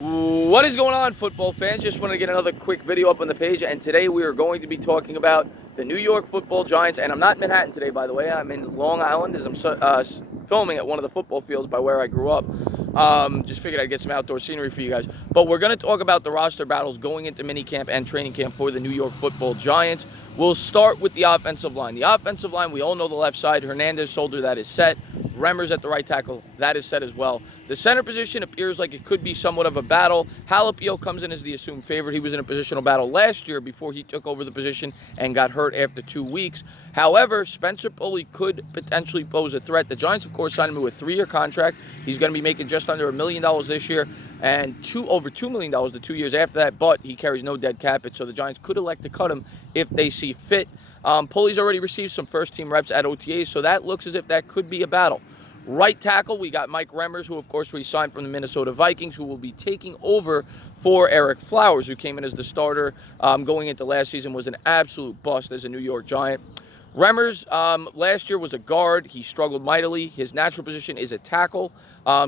What is going on, football fans? Just wanted to get another quick video up on the page, and today we are going to be talking about the New York Football Giants. And I'm not in Manhattan today, by the way. I'm in Long Island as I'm filming at one of the football fields by where I grew up. Just figured I'd get some outdoor scenery for you guys. But we're going to talk about the roster battles going into minicamp and training camp for the New York Football Giants. We'll start with the offensive line. The offensive line, we all know the left side. Hernandez, shoulder, that is set. Remmers at the right tackle, that is set as well. The center position appears like it could be somewhat of a battle. Halapio comes in as the assumed favorite. He was in a positional battle last year before he took over the position and got hurt after 2 weeks. However, Spencer Pulley could potentially pose a threat. The Giants, of course, signed him to a 3-year contract. He's going to be making just under $1 million this year and over $2 million the 2 years after that, but he carries no dead cap hit, so the Giants could elect to cut him if they see fit. Pulley's already received some first-team reps at OTAs, so that looks as if that could be a battle. Right tackle, we got Mike Remmers, who, of course, we signed from the Minnesota Vikings, who will be taking over for Eric Flowers, who came in as the starter going into last season, was an absolute bust as a New York Giant. Remmers last year was a guard. He struggled mightily. His natural position is a tackle,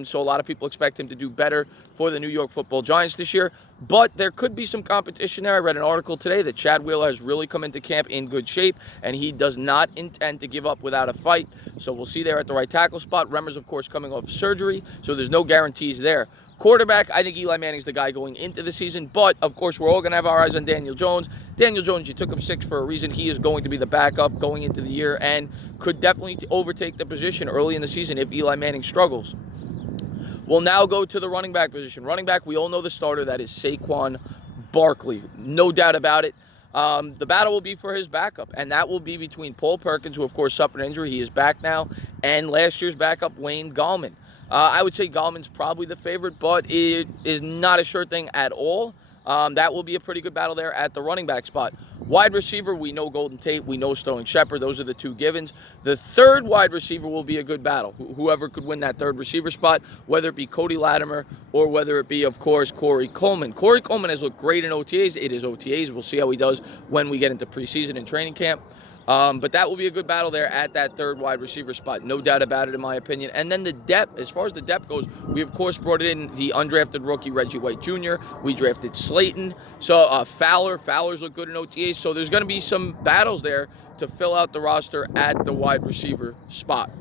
so a lot of people expect him to do better for the New York Football Giants this year. But there could be some competition there. I read an article today that Chad Wheeler has really come into camp in good shape, and he does not intend to give up without a fight. So we'll see there at the right tackle spot. Remmers, of course, coming off surgery, so there's no guarantees there. Quarterback, I think Eli Manning's the guy going into the season, but, of course, we're all going to have our eyes on Daniel Jones. Daniel Jones, you took him 6 for a reason. He is going to be the backup going into the year and could definitely overtake the position early in the season if Eli Manning struggles. We'll now go to the running back position. Running back, we all know the starter. That is Saquon Barkley. No doubt about it. The battle will be for his backup, and that will be between Paul Perkins, who, of course, suffered an injury. He is back now, and last year's backup, Wayne Gallman. I would say Gallman's probably the favorite, but it is not a sure thing at all. That will be a pretty good battle there at the running back spot. Wide receiver, we know Golden Tate, we know Sterling Shepard. Those are the two givens. The third wide receiver will be a good battle. Whoever could win that third receiver spot, whether it be Cody Latimer or whether it be, of course, Corey Coleman. Corey Coleman has looked great in OTAs. It is OTAs. We'll see how he does when we get into preseason and training camp. But that will be a good battle there at that third wide receiver spot. No doubt about it, in my opinion. And then the depth, as far as the depth goes, we, of course, brought in the undrafted rookie Reggie White Jr. We drafted Slayton. So Fowler's look good in OTAs. So there's going to be some battles there to fill out the roster at the wide receiver spot.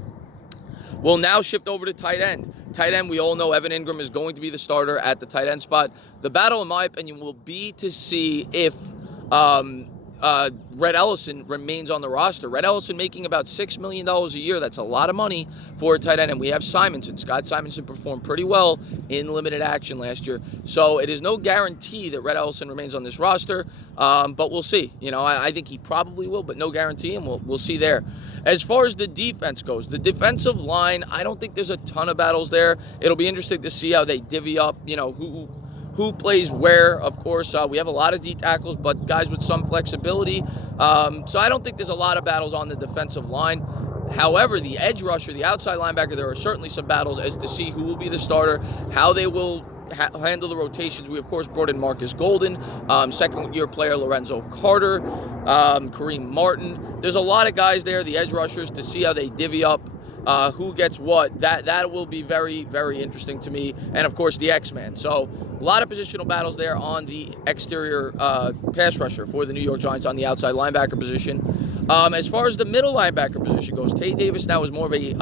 We'll now shift over to tight end. Tight end, we all know Evan Ingram is going to be the starter at the tight end spot. The battle, in my opinion, will be to see if Red Ellison remains on the roster. Red Ellison making about $6 million a year. That's a lot of money for a tight end. And we have Simonson. Scott Simonson performed pretty well in limited action last year. So it is no guarantee that Red Ellison remains on this roster, but we'll see. You know, I think he probably will, but no guarantee, and we'll see there. As far as the defense goes, the defensive line, I don't think there's a ton of battles there. It'll be interesting to see how they divvy up, you know, who plays where. Of course, we have a lot of D tackles, but guys with some flexibility. So I don't think there's a lot of battles on the defensive line. However, the edge rusher, the outside linebacker, there are certainly some battles as to see who will be the starter, how they will handle the rotations. We, of course, brought in Marcus Golden, second-year player Lorenzo Carter, Kareem Martin. There's a lot of guys there, the edge rushers, to see how they divvy up who gets what. That will be very, very interesting to me. And, of course, the X-Man. So a lot of positional battles there on the exterior pass rusher for the New York Giants on the outside linebacker position. As far as the middle linebacker position goes, Tay Davis now is more of a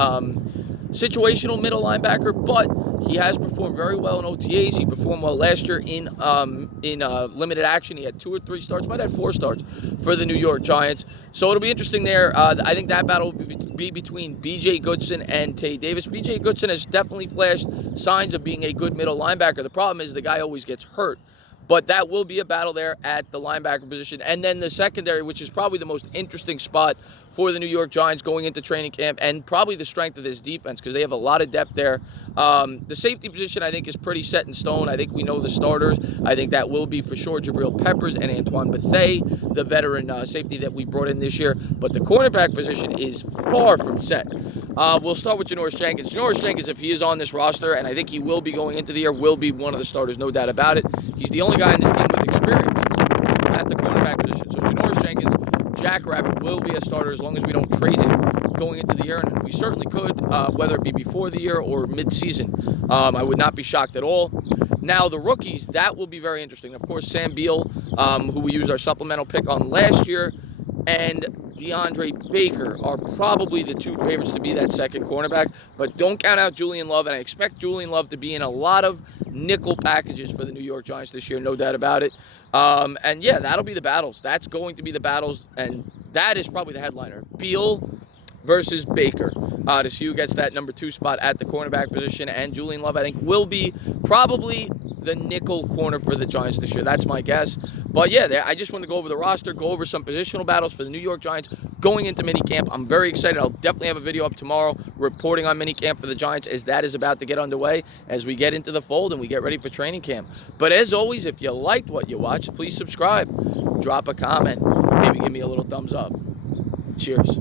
situational middle linebacker, but he has performed very well in OTAs. He performed well last year in limited action. He had 2 or 3 starts, might have 4 starts for the New York Giants. So it'll be interesting there. I think that battle will be between B.J. Goodson and Tay Davis. B.J. Goodson has definitely flashed signs of being a good middle linebacker. The problem is the guy always gets hurt. But that will be a battle there at the linebacker position. And then the secondary, which is probably the most interesting spot for the New York Giants going into training camp, and probably the strength of this defense because they have a lot of depth there. The safety position, I think, is pretty set in stone. I think we know the starters. I think that will be for sure Jabril Peppers and Antoine Bethea, the veteran safety that we brought in this year. But the cornerback position is far from set. We'll start with Janoris Jenkins. Janoris Jenkins, if he is on this roster, and I think he will be going into the year, will be one of the starters, no doubt about it. He's the only guy in this team with experience at the cornerback position. So Janoris Jenkins, Jackrabbit, will be a starter as long as we don't trade him going into the year, and we certainly could, whether it be before the year or mid-season. I would not be shocked at all. Now, the rookies, that will be very interesting. Of course, Sam Beal, who we used our supplemental pick on last year, and DeAndre Baker are probably the two favorites to be that second cornerback. But don't count out Julian Love, and I expect Julian Love to be in a lot of nickel packages for the New York Giants this year, no doubt about it. And yeah, that'll be the battles. That's going to be the battles, and that is probably the headliner. Beal versus Baker to see who gets that number 2 spot at the cornerback position. And Julian Love, I think, will be probably the nickel corner for the Giants this year. That's my guess. But yeah, I just want to go over the roster, go over some positional battles for the New York Giants going into minicamp. I'm very excited. I'll definitely have a video up tomorrow reporting on minicamp for the Giants as that is about to get underway as we get into the fold and we get ready for training camp. But as always, if you liked what you watched, please subscribe, drop a comment, maybe give me a little thumbs up. Cheers.